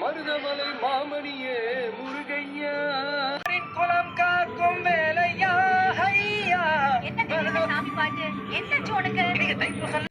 மருதமலை மாமணியே முருகையா குலம் காக்கும் வேலையா ஐயா. என்ன சாமி பாட்டு என்ன உனக்கு? தைப்பூசம்